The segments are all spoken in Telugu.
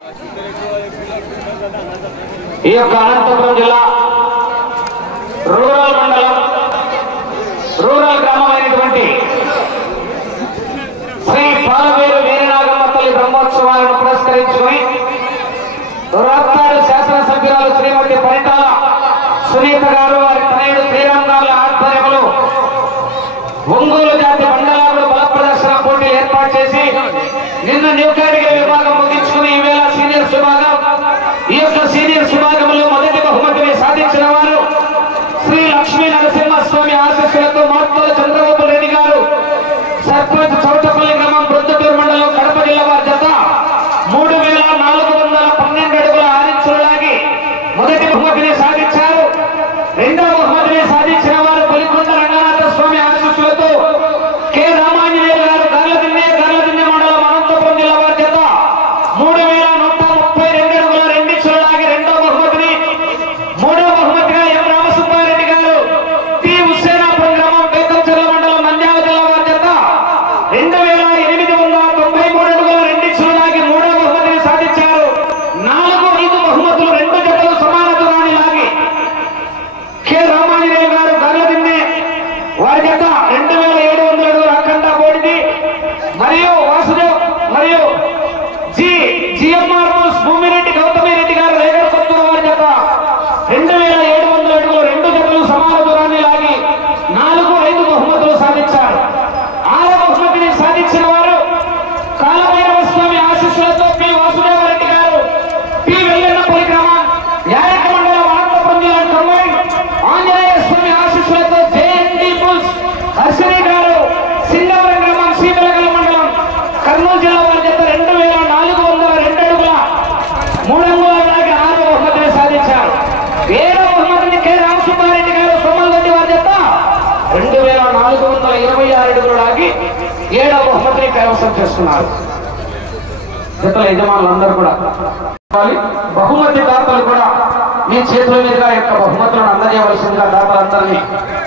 ఈ యొక్క అనంతపురం జిల్లా రూరల్ మండలం రూరల్ గ్రామమైనటువంటి శ్రీ పాలవేలు వీరనాగమ్మ తల్లి బ్రహ్మోత్సవాలను పురస్కరించుకుని రాప్తాడు శాసనసభ్యురాలు శ్రీమతి పరిటాల సునీత గారు వారి తనయుడు శ్రీరామ్ గారి ఆధ్వర్యంలో ఒంగోలు జాతి మండలాలు బల ప్రదర్శన పోటీలు ఏర్పాటు చేసి నిన్న న్యూ కేటగిరీ విభాగం ముగించుకుని ఈవేళ సీనియర్స్ విభాగం ఈ యొక్క సీనియర్స్ విభాగంలో మొదటి బహుమతిని సాధించిన వారు శ్రీ లక్ష్మీ నరసింహస్వామి ఆశీస్సులతో మార్తోల చంద్రబాబు రెడ్డి గారు సర్పంచ్ చౌటపల్లి గ్రామం ప్రొద్దుటూరు మండలం కడప జిల్లా వారి జత 3412 అడుగుల 6 ఇంచులు లాగి మొదటి బహుమతిని సాధించారు. రెండవ బహుమతిని సాధించిన వారు బలికొండ రంగనాథ స్వామి ఆశీస్సులతో కె రామాంజనేయులు గారు గార్లదిన్నె మండలం అనంతపురం జిల్లా వారి జత 3132 అడుగుల 2 ఇంచులు లాగి రెండవ బహుమతిని, మూడవ బహుమతిగా ఎం రామసుబ్బారెడ్డి గారు టి హుస్సేనాపురం గ్రామం బేతంచెర్ల మండలం నంద్యాల జిల్లా వారి జత 2893 అడుగుల 2 ఇంచులు లాగి మూడవ బహుమతిని సాధించారు. 4-5 బహుమతులు రెండు జతలు సమాన దూరాన్ని లాగి కె రామాంజనేయులు గారు గార్లదిన్నె వారి జత 2700 అడుగుల అఖండ పోటీ మరియు వాసుదేవ్ మరియు జిఎంఆర్ భూమిరెడ్డి గౌతమిరెడ్డి గారు రేగడ కొత్తూరు వారి జత 2700 అడుగులు రెండు జతలు సమాన దూరాన్ని లాగి 4-5 బహుమతులు సాధించారు. 6వ బహుమతిని సాధించిన వారు కాలభైరవ స్వామి ఆశీస్సులతో పి వాసుదేవరెడ్డి గారు పి వెల్లన్నపల్లి గ్రామం యాయక మండలం అనంతపురం జిల్లా కంబైన్ ఆంజనేయ స్వామి ఆశీస్సులతో జేఎన్డి బుల్స్ హర్షిని గారు సింగవరం గ్రామం శ్రీబెలగల మండలం కర్నూలు జిల్లా వారి జత 2402 అడుగుల 3 అంగుళాల లాగి 6వ బహుమతిని సాధించారు. 7వ బహుమతిని కె రామసుబ్బారెడ్డి గారు సోమల్రెడ్డి వారి జత 2426 అడుగులు లాగి 7వ బహుమతిని కైవసం చేసుకున్నారు. జతల యజమానులందరూ కూడా బహుమతి దాతలు కూడా మీ చేతుల మీదుగా యొక్క బహుమతులను అందజేయవలసిందిగా దాతలందరినీ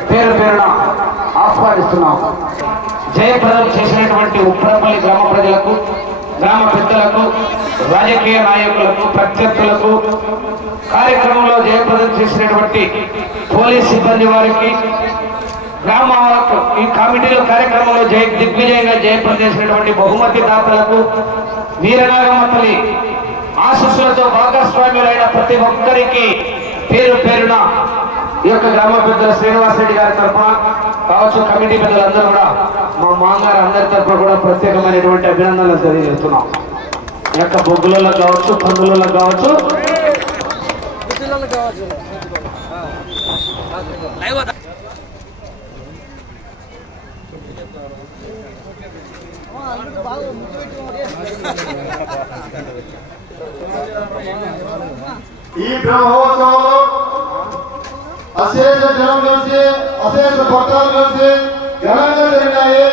పేరు పేరున ఆహ్వానిస్తున్నాం. జయప్రదం చేసినటువంటి ఉప్పరపల్లి గ్రామ ప్రజలకు, గ్రామ పెద్దలకు, రాజకీయ నాయకులకు, ప్రత్యర్థులకు, కార్యక్రమంలో జయప్రదం చేసినటువంటి పోలీస్ సిబ్బంది వారికి, గ్రామాలకు, ఈ కమిటీలో కార్యక్రమంలో దిగ్విజయంగా జయప్రదం చేసినటువంటి బహుమతి దాతలకు, వీరనాగమ్మ తల్లి ఆశీస్సులతో భాగస్వామ్యులైన ప్రతి ఒక్కరికి పేరు పేరున ఈ యొక్క గ్రామ పెద్దల శ్రీనివాసరెడ్డి గారి తరఫున కావచ్చు, కమిటీ పెద్దలందరూ కూడా మా మామగారు అందరి తరఫున కూడా ప్రత్యేకమైనటువంటి అభినందనలు తెలియజేస్తున్నాం. ఈ యొక్క బొగ్గులలో కావచ్చు, పందులలో కావచ్చు, ఈ బ్రహ్మోత్సవంలో అశేష జనం కలిసి, అశేష భక్తాలు కలిసి ఘనంగా జరిగినాయి.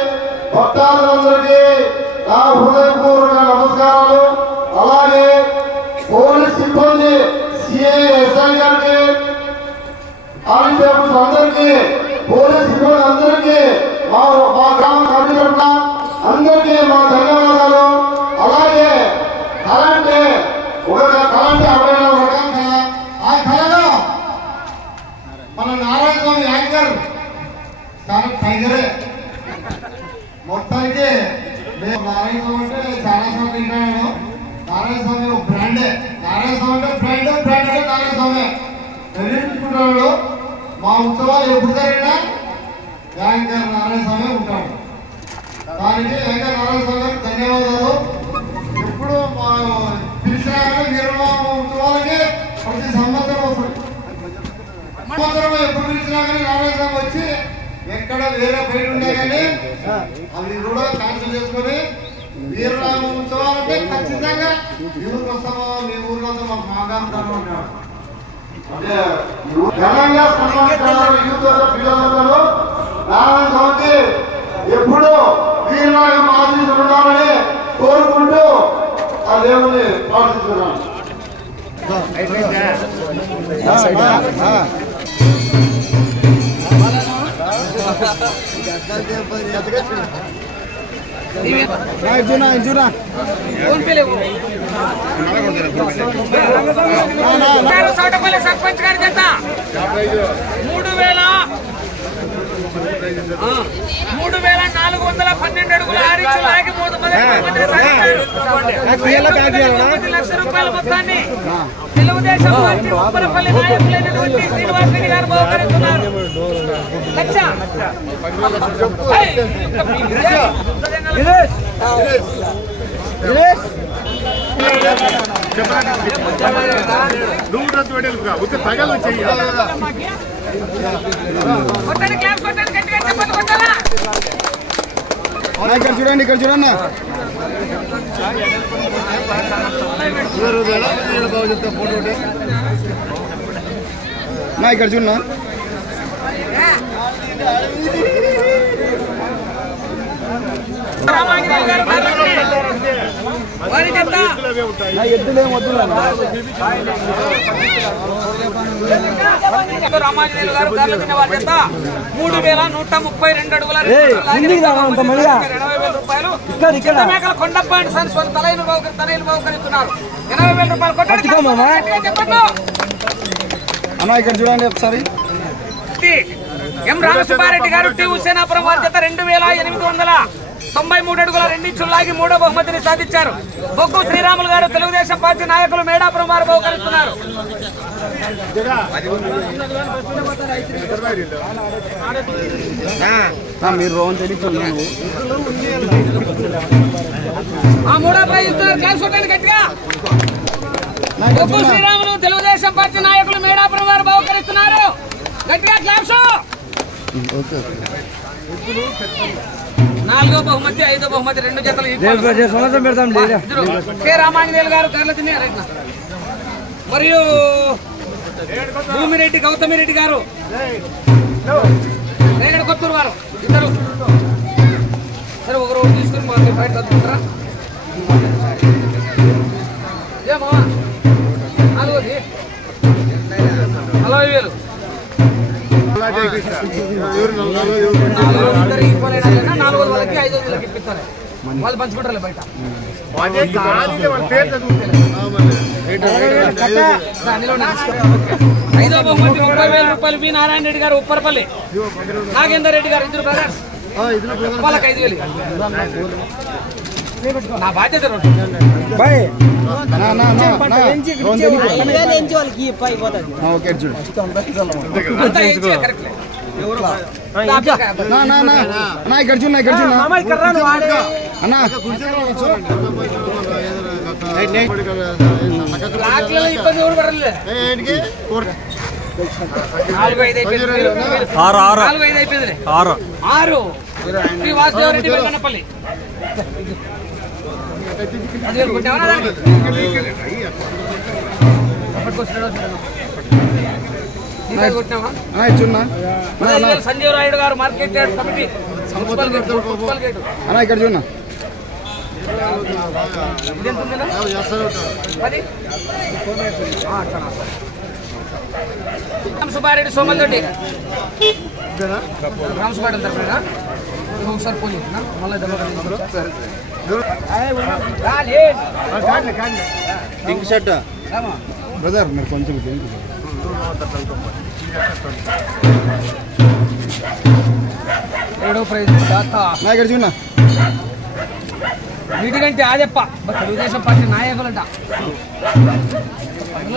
భక్తాదులందరికీ నా హృదయపూర్వక నమస్కారాలు. అలాగే పోలీస్ సిబ్బంది, సిఐ, ఎస్ఐ గారికి, కానిస్టేబుల్స్ అందరికీ, పోలీస్ సిబ్బంది అందరికీ, మా గ్రామ కమిటీ అందరికీ మా ధన్యవాదాలు. అలాగే కరెంట్ ఆ కళలో మన నారాయణ స్వామి యాంకర్ టైగరే. మొత్తానికి నారాయణ స్వామి అంటే చాలా సార్లు వింటాను. నారాయణ స్వామి ఒక బ్రాండే. నారాయణ స్వామి అంటే బ్రాండ్ అంటే నారాయణ స్వామి వెళ్ళించుకుంటున్నాడు. మా ఉత్సవాలు ఎప్పుడు జరిగినా యాంకర్ నారాయణ స్వామి ఉంటాడు. దానికి యాంకర్ నారాయణ స్వామి గారికి ధన్యవాదాలు. ఎప్పుడు మా పిలిచినా మీరు మా ఉత్సవాలకి ప్రతి సంవత్సరం వస్తుంది. సంవత్సరం ఎప్పుడు పిలిచినా కానీ నారాయణ స్వామి వచ్చి ఎక్కడ వేరే బయట ఉండే కానీ అవి కూడా క్యాన్సిల్ చేసుకొని వీరరామ ఉత్సవాలంటే ఖచ్చితంగా మీ ఊరికి వస్తామో, మీ ఊరిలో మాకు మాగాంతాను అంటాడు. అంటే ఘనంగా స్పందిస్తున్నారు యూత్ పిల్లలందరూ. నారాయణ స్వామికి ఎప్పుడూ వీరరామ ఆశీస్సులు ఉండాలని కోరుకుంటూ ఆ దేవుని ప్రార్థిస్తున్నాను. Juna. సౌటపల్లి సర్పంచ్ గారి జత 3,412 అడుగుల 6 ఇంచుల ఆగి 10 లక్షల రూపాయల మొత్తాన్ని తెలుగుదేశం పార్టీ ఉప్పరపల్లి నాయకులైనటువంటి శ్రీనివాస్ రెడ్డి గారు బహుకరిస్తున్నారు. ఇక్కడ చూడండి, ఇక్కడ చూడన్నా ఇక్కడ చూడన్నా రామాంజనేయులు గారు గార్ల తినేవారి చేత 3,132 అడుగుల 80,000 రూపాయలు మేకల కొండప్ప అండ్ సన్స్ తనయులు బహుకరిస్తున్నారు. 80,000 రూపాయలు కొట్టండి. అన్నా ఇక్కడ చూడండి ఒకసారి. ఎం రామసుబ్బారెడ్డి గారు టి హుసేనాపురం వారి చేత 2,893 అడుగుల 2 ఇంచులు లాగి 3వ బహుమతిని సాధించారు. బొగ్గు శ్రీరాములు గారు తెలుగుదేశం పార్టీ నాయకులు మేడాపురం వారు బహుకరిస్తున్నారు. మీరు రోన్ తెలియదు మూడో ప్రైజ్ ఇస్తున్నారు. క్లాస్ కొట్టండి గట్టిగా. బొగ్గు శ్రీరాములు తెలుగుదేశం పార్టీ నాయకులు మేడాపురం వారు బహుకరిస్తున్నారు. గట్టిగా క్లాస్. 4వ బహుమతి 5వ బహుమతి 2 జతలు కె రామాంజనేయులు గారు గార్ల తిన్నారు మరియు భూమిరెడ్డి గౌతమిరెడ్డి గారు రేగడ కొత్తూరు వారు ఇద్దరు. సరే ఒక రోజు తీసుకుని మాకు బయట చదువుకుంటారా? ఏమో 4,000 40,000 4 వాళ్ళకి 5,000 ఇప్పిస్తారు. వాళ్ళు పంచుకుంటారు బయట. 5వ బహుమతి 30,000 రూపాయలు వి నారాయణ రెడ్డి గారు ఉప్పరపల్లి, నాగేందర్ రెడ్డి గారు ఇద్దరు బ్రదర్స్. వాళ్ళకి 5,000. నా బాధ్యత ఇక్కడ చూడ ఇక్కడ చూడ ఇబ్బంది ఎవరు పడలే. 4, 5 అయిపోయింది. 6 శ్రీ వాసుదేవరెడ్డి వెంకన్నపల్లి. 10,000 కొట్టావా దానికి? కొట్టినావా? సంజీవ్ రాయుడు గారు market yard committee municipal gate. ఇక్కడ చూడ రామసుబ్బారెడ్డి సోమల్దొడ్డి రామసుబ్బారెడ్డి తరఫున ఒకసారి ఫోన్ చేస్తున్నా మళ్ళీ బ్రదర్ మీరు కొంచెం 7వ ప్రైజ్ ఇక్కడ చూడ వీటికంటే ఆదెప్ప తెలుగుదేశం పార్టీ నాయకులంట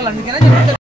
అందుకనే చెప్తారు.